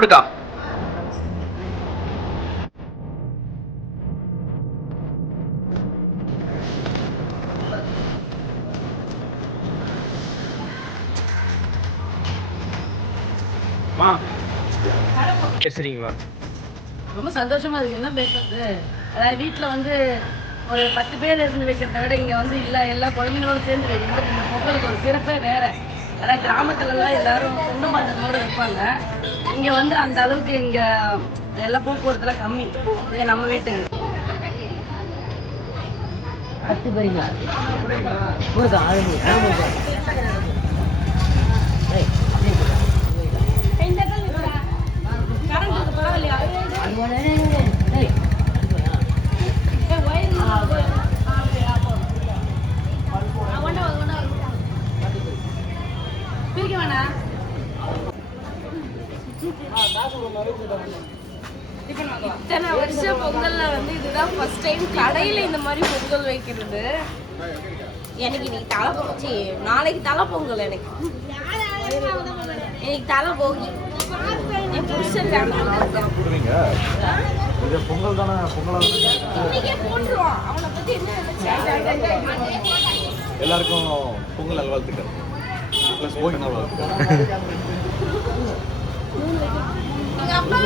கொடுக்கா. பேசுறீங்களா? ரொம்ப சந்தோஷமா இருக்கு. என்ன பேசுறது, அதாவது வீட்டில் வந்து ஒரு 10 பேர் இருந்து வைக்கிறத விட இங்கே வந்து எல்லா குழந்தைங்களோடு சேர்ந்து வைக்கிறது இந்த பொங்கலுக்கு ஒரு சிறப்பே வேற. அதாவது கிராமத்துலலாம் எல்லாரும் சொந்த பந்தங்களோடு வைப்பாங்க. இங்கே வந்து அந்த அளவுக்கு இங்கே எல்லா போக்குவரத்துலாம் கம்மி. இதே நம்ம வீட்டுக்கு 10 பேருங்களா முருகா இத்தனை வருஷம் பொங்கல்ல வந்து இதுதான் ஃபர்ஸ்ட் டைம் கடையில இந்த மாதிரி பொங்கல் வைக்கிறது. எனக்கு இன்னைக்கு தலை போச்சு, நாளைக்கு தலை பொங்கல். எனக்கு தலை போகி என் புருஷன் பொங்கல் தானே, போட்டுருவான். அவனை பத்தி என்ன எல்லாருக்கும் பொங்கல் நல்வாழ்த்துக்கள். ப்ளஸ் போகி நல்வாழ்த்துக்கள். எங்க அப்பா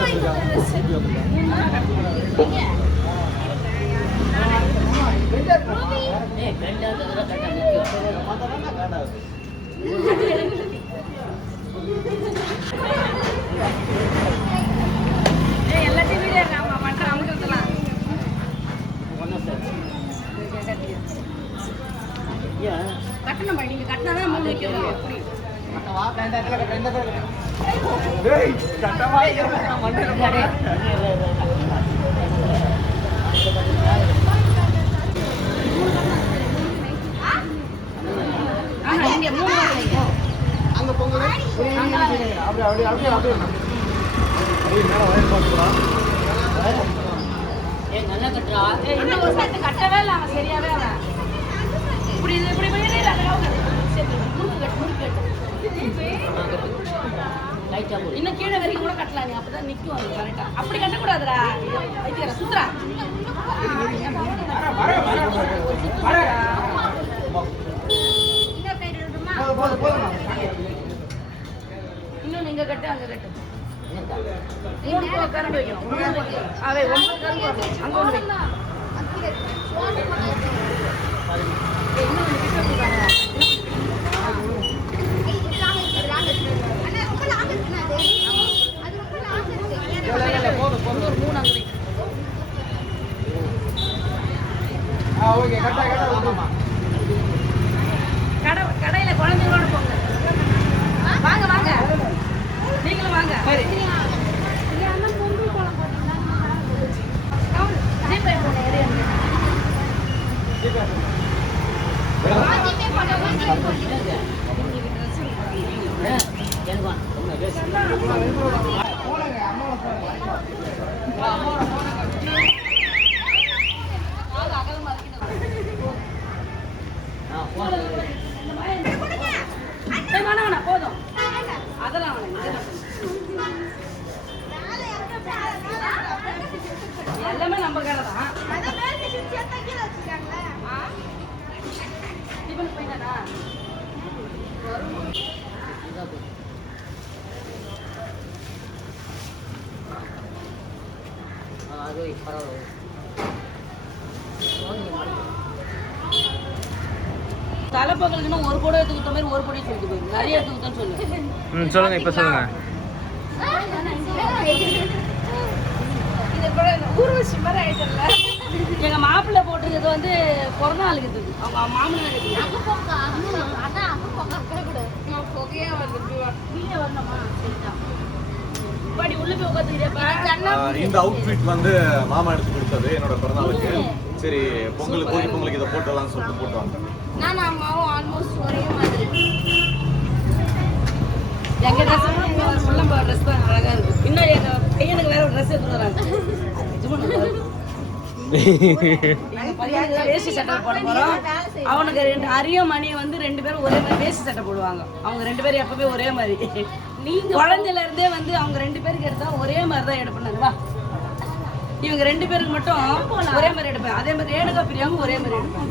எல்லாத்தையும் வீடியோ நம்ம பண்ற அமுக்கிறதுலாம் கட்டணம் பண்ணி நீங்க கட்டினாதான் மூணு வைக்கணும். எப்படி கட்டவே இல்லை அவன் சரியாவே. அவன் இப்படி இப்படி இன்னும் கீழே வரைக்கும் கூட கட்டலாம். நீ அப்பதான் நிக்கும் அது கரெக்டா. அப்படி கட்டக்கூடாதுடா, வைக்கிற சுத்துறா. இன்னும் நீங்க கட்டு அங்க கட்டு. 3 கரண்ட் வைக்கணும். அவை 9 கரண்ட் வரணும். அங்க ஒண்ணு வைக்கணும். கடையில குழந்தைங்களோட போங்க. வாங்க வாங்க, நீங்களும் வாங்க. போதும் அதெல்லாம் எல்லாமே நம்ம கடை தான். தலைப்பொங்கலுக்குன்னு ஒரு கூட எடுத்துக்கிட்ட மாதிரி ஒரு பொடி சொல்லிட்டு போயிருக்கு. நிறைய எடுத்துக்கிட்டோன்னு சொல்லு. சொல்லுங்க, இப்ப சொல்லுங்க. ஊர்வசி மாதிரி ஆயிட்டல. எங்க மாப்பிள்ளை போட்டிருக்கிறது வந்து பிறந்த நாளுக்கு இருக்குது. அவங்க மாமனார் புகையா வந்துட்டு வீட்டை வரணுமா? படி உள்ள போய் உட்காந்துக்கிட்டே. இந்த அவுட்ஃபிட் வந்து மாமா எடுத்து கொடுத்தது என்னோட பிறந்தநாளுக்கு. சரி பொங்கலுக்கு இதை போட்டுடலாம்னு சொல்லிட்டு போட்டு வந்தேன். நான் அம்மாவும் ஆல்மோஸ்ட் ஒரே மாதிரி. எங்க ட்ரெஸ் எங்க முள்ளம்பா ட்ரெஸ் தான் அழகா இருக்கு. இன்னும் எங்க பையனுக்கு வேற ஒரு ட்ரெஸ் எடுத்து வராங்க. வேஷ்டி சட்டை போட போறோம். அவனுக்கு 2 அரியும் மணி வந்து 2 பேரும் ஒரே மாதிரி வேஷ்டி சட்டை போடுவாங்க. அவங்க 2 பேரும் எப்பவுமே ஒரே மாதிரி. குழந்தையில இருந்தே வந்து அவங்க 2 பேருக்கு எடுத்தா ஒரே மாதிரி தான் எடுப்பேன். வா இவங்க 2 பேருக்கு மட்டும் ஒரே மாதிரி எடுப்பேன். அதே மாதிரி ரேணுகா பிரியாவும் ஒரே மாதிரி எடுப்பேன்.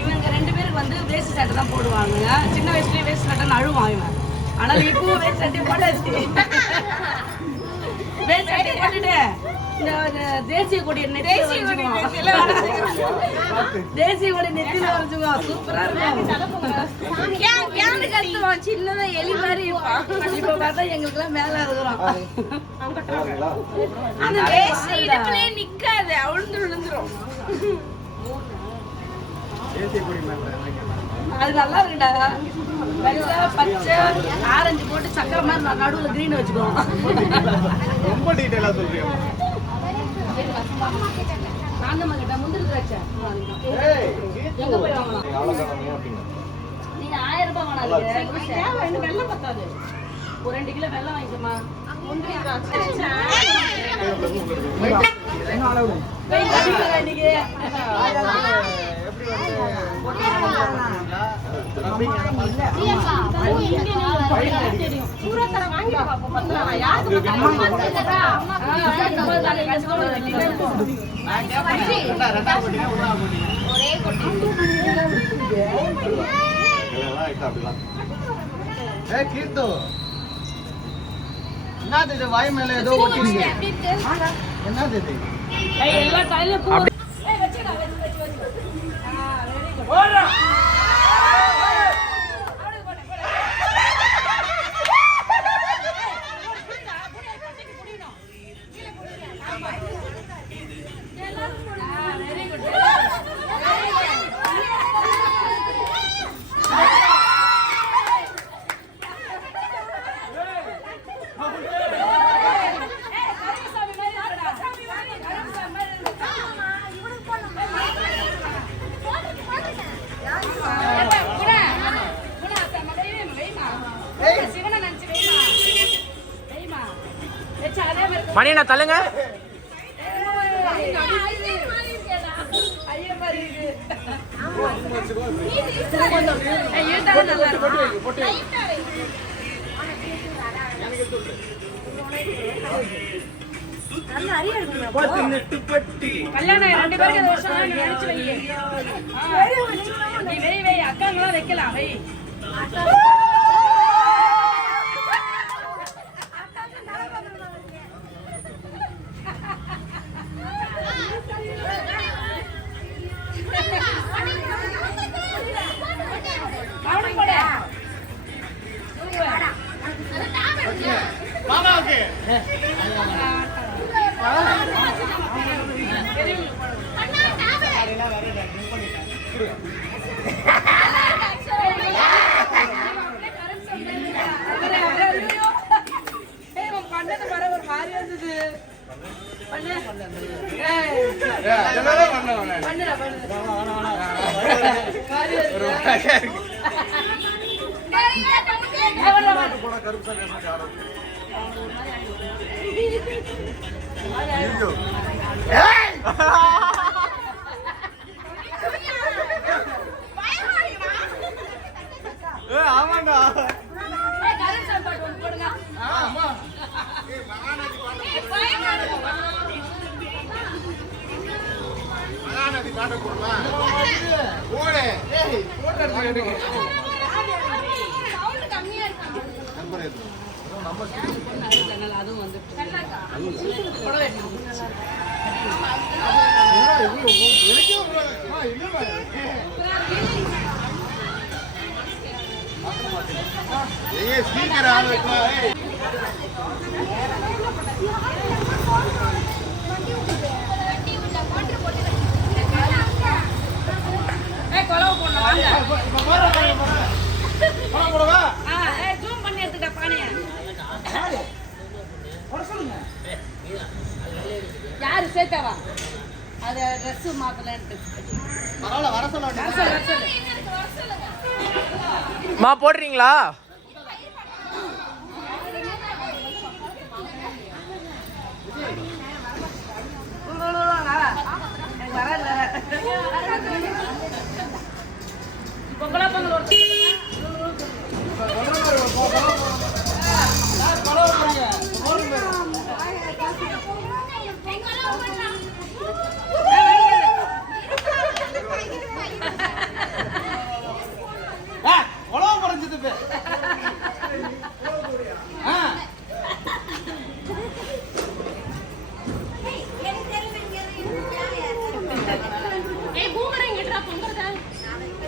இவங்க 2 பேருக்கு வந்து வேஸ்ட் சட்டை தான் போடுவாங்க. சின்ன வயசுலயே வேஸ்ட் சட்டை அழுவான் இவன். ஆனால் இப்பவும் வேஸ்ட் சட்டை போட்டாச்சு. வேஸ்ட் சட்டை போட்டுட்டு இந்த தேசிய கொடியை நெத்தியில வரைஞ்சுக்குவோம். சூப்பரா இருக்கும். சின்னதா எலி மாதிரி இப்ப பார்த்தா எங்களுக்கு எல்லாம் மேல இருக்கிறோம். அந்த வேஸ்ட் இடுப்புலயே நிக்காது, அவுழ்ந்து விழுந்துரும். அது நல்லா இருக்குடா. வெள்ளை பச்சை ஆரஞ்சு போட்டு சக்கரை மாதிரி நடுவுல கிரீன் வச்சுக்குவோம். ரொம்ப டீடைலா சொல்றீங்க. காந்தம்மா கிட்ட முந்திரி திராட்சை எங்க போய் வாங்கலாம்? நீங்க 1000 ரூபாய் வேணாது. வெள்ளம் பத்தாது. ஒரு 2 கிலோ வெள்ளம் வாங்கிக்கமா. முந்திரி திராட்சை இன்னைக்கு என்னது வாய் மேல ஏதோ ஓட்டிங்க? என்னது இது? எல்லாம் கையில பூ மணியண்ணா தள்ளுங்க. கல்யாணம் 2 பேருக்கு இந்த வருஷம் நினைச்சு வை. நீ வை அக்காங்களாம் வைக்கலாம் வை. மாமாவுக்கு பண்ணது வர ஒரு மாதிரி இருந்தது. பண்ணு ஆமாண்டா. அதுவும் வந்து ஸ்பீக்கர் ஆன் வைக்கலாம். கொலவு போடணும் போடவா? ஜூம் பண்ணி எடுத்துக்க பானைய. யாரு சேர்த்தாவா? அது ட்ரெஸ் மாத்தலன்ட்டு பரவாயில்ல, வர சொல்ல. மா போடுறீங்களா? பொங்கலா பொங்கல்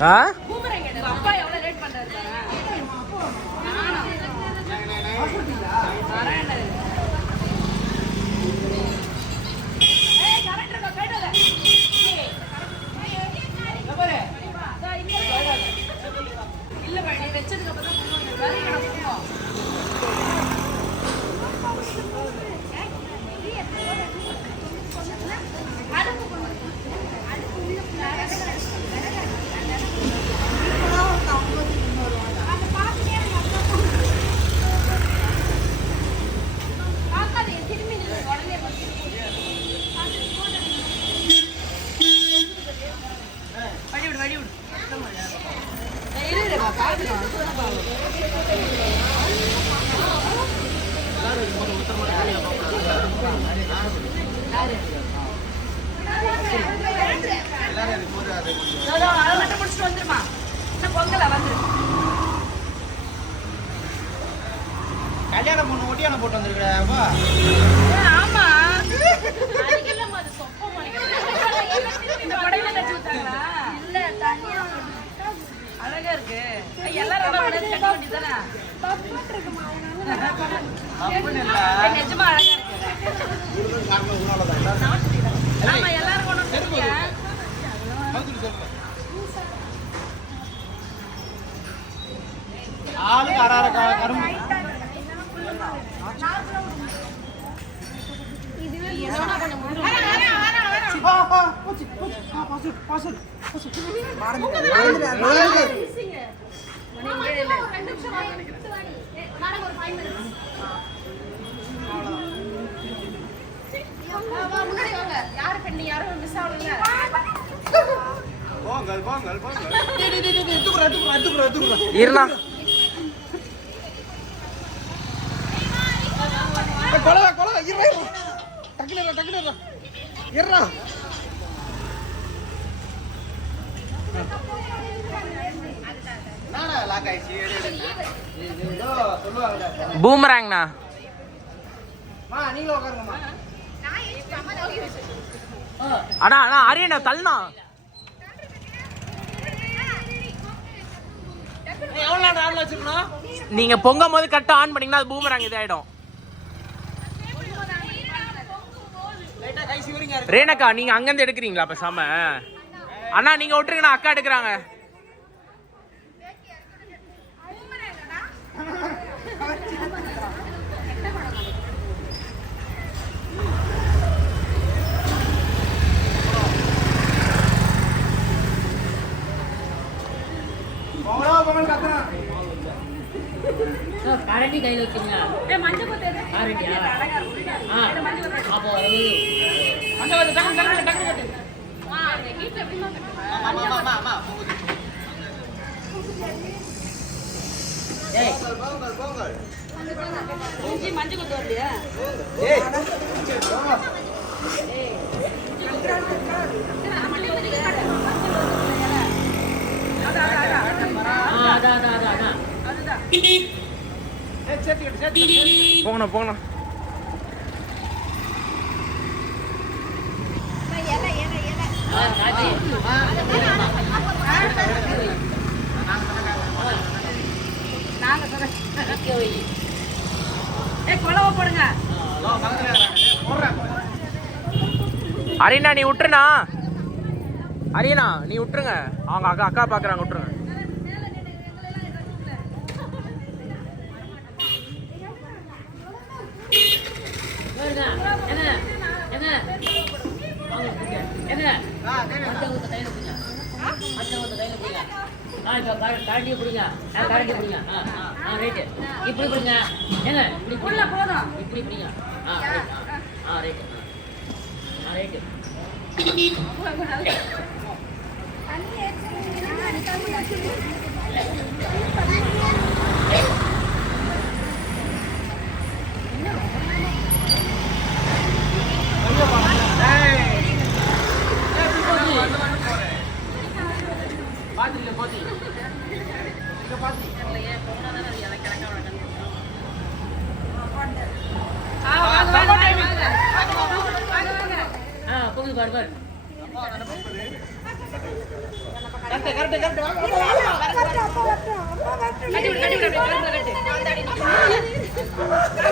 ஆ அப்பா எவ்வளவு ரேட் பண்றாரு இல்ல நீ வச்சதுக்கு அப்புறம் அதை மட்டும் முடிச்சுட்டு வந்துருமா பொங்கல வந்து கல்யாணம் பொண்ணு ஒட்டியான போட்டு வந்திருக்கா ஆமா அதுக்கெல்லாம் அது சொப்பம் இந்த படையில கட்டி விட்டாங்களா இல்ல தனியா அழகா இருக்கு எல்லாரும் கட்ட வேண்டியதானே நிஜமா அழகா இருக்கு ஆமா எல்லாரும் கொண்டு ஆளுக்கு அரை கரும்பு யாரு பெண்ணு யாரும் மிஸ் ஆகல போங்கள் போங்கள் போங்கள் இருண்ணா கொலவா கொலவா இருடா டக்குனு இருடா நானா லாக் ஆயிடுச்சு ஏதோ சொல்லுவாங்க பூமராங்ண்ணா நீங்களும் உட்காருங்கம்மா அண்ணா அண்ணா அரியண்ணா தள்ளுண்ணா எவ்வளோ நேரம் ஆன்ல வச்சிருக்கணும் நீங்க பொங்கும் போது கரெக்டா ஆன் பண்ணீங்கன்னா அது பூமராங் இதாயிடும். கை சிவரிங்க ரேணக்கா நீங்க அங்கிருந்து எடுக்கிறீங்களா பேசாம? அண்ணா நீங்க விட்டுருங்கண்ணா, அக்கா எடுக்கிறாங்க. கரண்டி கையில் வச்சுங்க. மஞ்சள் கொத்து கரண்டியா? அப்போ மஞ்சள் கொத்து டக்கு டக்கு டக்கு டக்கு. வீட்டில் எப்படிமா மஞ்சள் கொத்து வரலையா? போங்கண்ணா போங்கண்ணா. போடுங்க. அரியண்ணா நீ விட்டுருண்ணா, அரியண்ணா நீ விட்டுருங்க, அவங்க அக்கா அக்கா பாக்குறாங்க, விட்டுருங்க. கரண்டி பிடிங்க, கரண்டி பிடிங்க. ரைட்டு, இப்படி பிடிங்க. என்ன இப்படி போதும், இப்படி பிடிங்க. Right, right. பொங்கல் பாரு பாரு.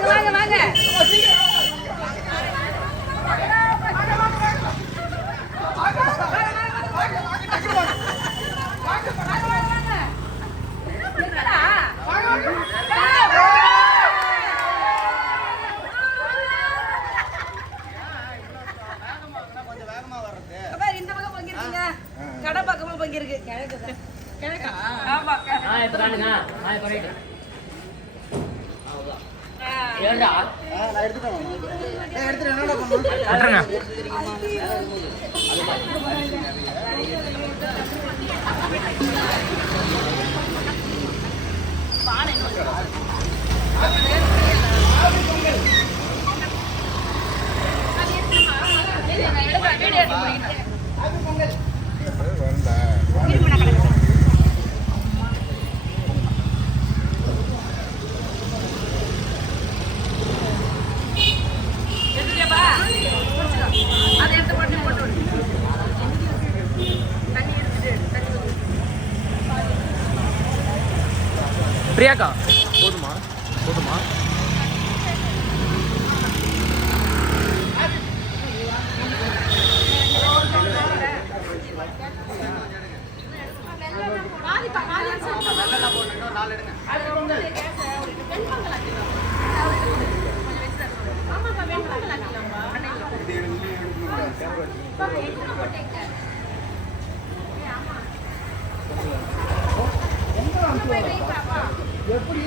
வாங்க வாங்க இந்த பக்கம் பங்கிருக்கீங்க கடை பக்கமா பங்கிருக்கு கிழக்கா ஆமா இப்ப காணுங்க இப்ப ரைட் நான் எடுத்துட்டேன் என்னடா பண்ணணும் கட்டுறங்க பிரியாக்கா போதுமா போதுமா எப்படி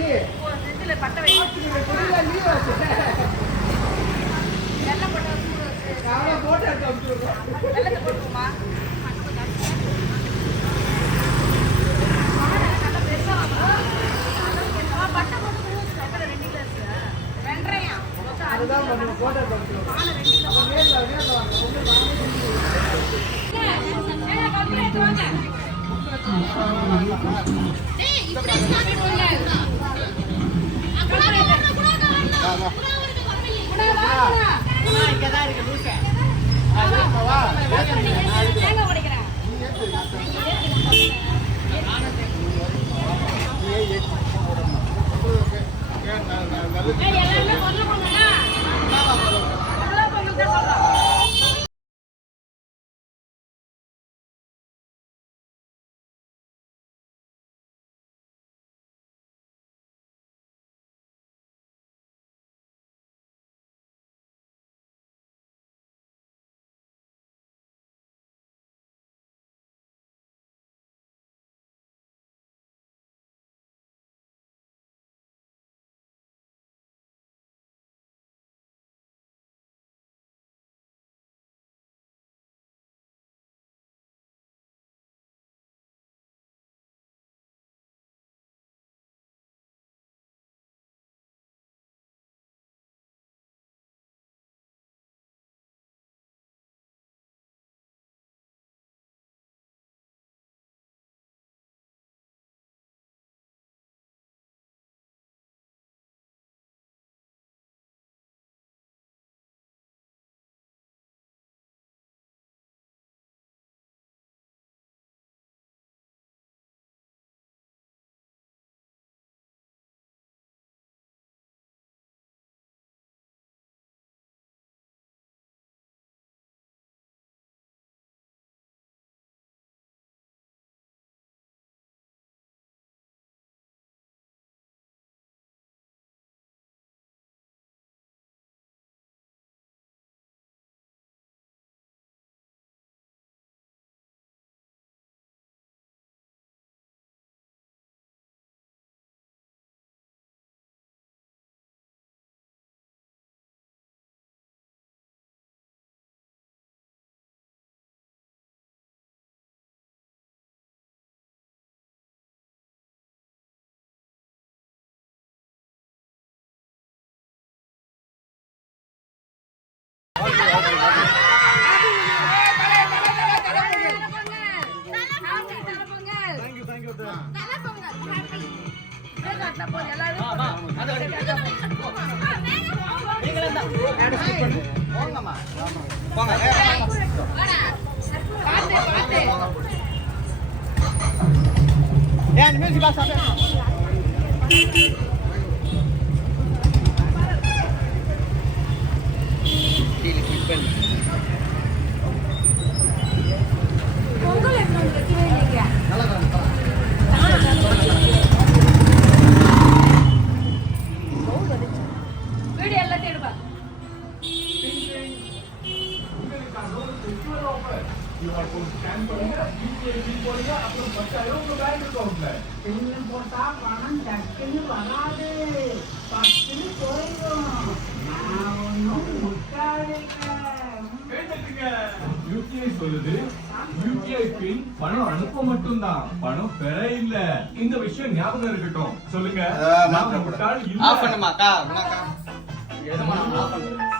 போங்கம்மா போங்க ஏன் மியூசிக் பாக்ஸ் அப்படியே பொங்கல் எப்படி வைக்கவே இல்லைங்க. வீடியோ எல்லாத்தையும் எடுப்பா. UPI சொல்லுது UPI பின் பணம் அனுப்ப மட்டும்தான், பணம் பெற இல்ல. இந்த விஷயம் ஞாபகம் இருக்கட்டும். சொல்லுங்க. நாம முட்டாள் இல்ல. ஆஃப் பண்ணுமாக்கா அம்மாக்கா எதுமா நான் ஆஃப் பண்றேன்.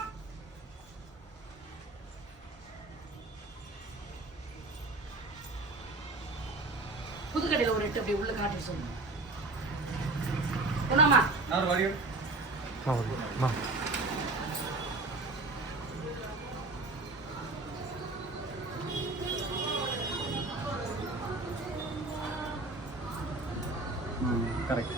புதுக்கடையில் ஒரு 8 அப்படி உள்ள காட்டி சொல்லுங்க. போனாமா நான் ஒரு வழி கரெக்ட்.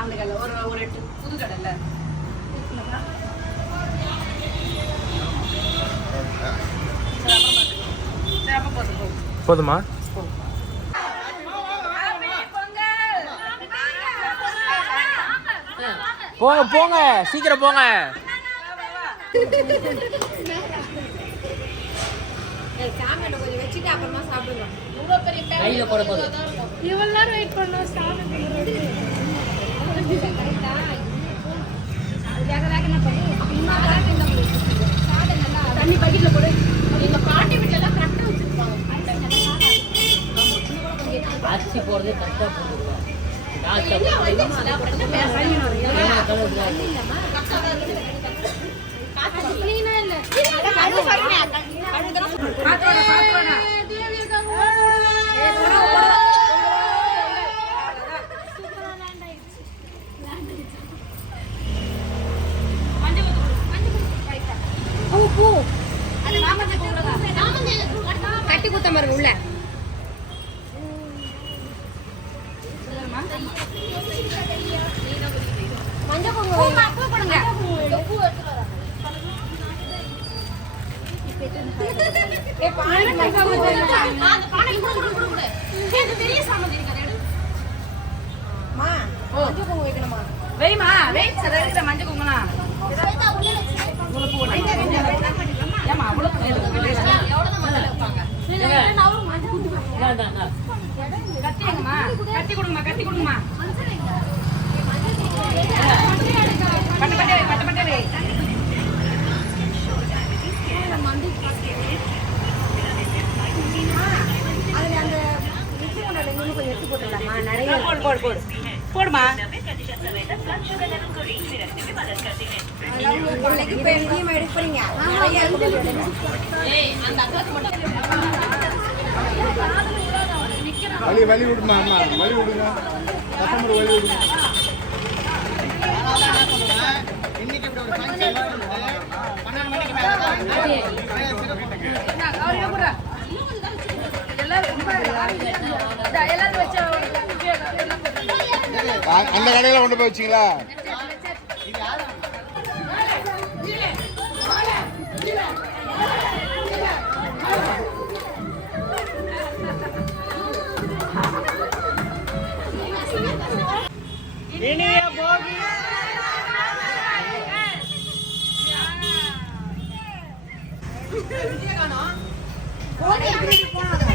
அந்த கடை ஒரு 8 புது கடையில் போதுமா? போங்க போங்க, சீக்கிரம் போங்க. சாமியோட கொஞ்சம் வச்சுட்டு அப்புறமா சாப்பிடுவோம். கையில் போட போதும். இவ்வளவு நேரம் வெயிட் பண்ணோம் சாமி தண்ணி பக்கெட்ல போடு. எங்க பாட்டி வீட்டுல எல்லாம் கட்ட வச்சிருப்பாங்க. அரிசி போடுறது கரெக்டாக போடுவோம். கிளீனா இல்ல. கட்டி குத்த மாதிரி உள்ள மஞ்சள் குங்குமம் போடுங்க. வெய்மா வெய் இருக்கிற மஞ்சள் குங்குமம் ஏமா அவ்வளோ கட்டிங்கம்மா, கட்டி கொடுங்கம்மா, கட்டி கொடுங்கம்மா. பட்ட பட்டே பட்ட பட்டே அதுல அந்த மிக்சி கொண்டாட கொஞ்சம் எடுத்து போட்டுடலாமா? நிறைய போடு போடு போடு போடுமா. எடுக்கிறீங்க வழி விடுமா அம்மா, வழி விடுங்க கஸ்டமர், வழி விடுங்க. இன்னைக்கு இப்படி ஒரு ஃபங்க்ஷன் 12 மணிக்கு மேல அந்த கடையில கொண்டு போய் வச்சிங்களா? இனிய போகி. விஜயகானம்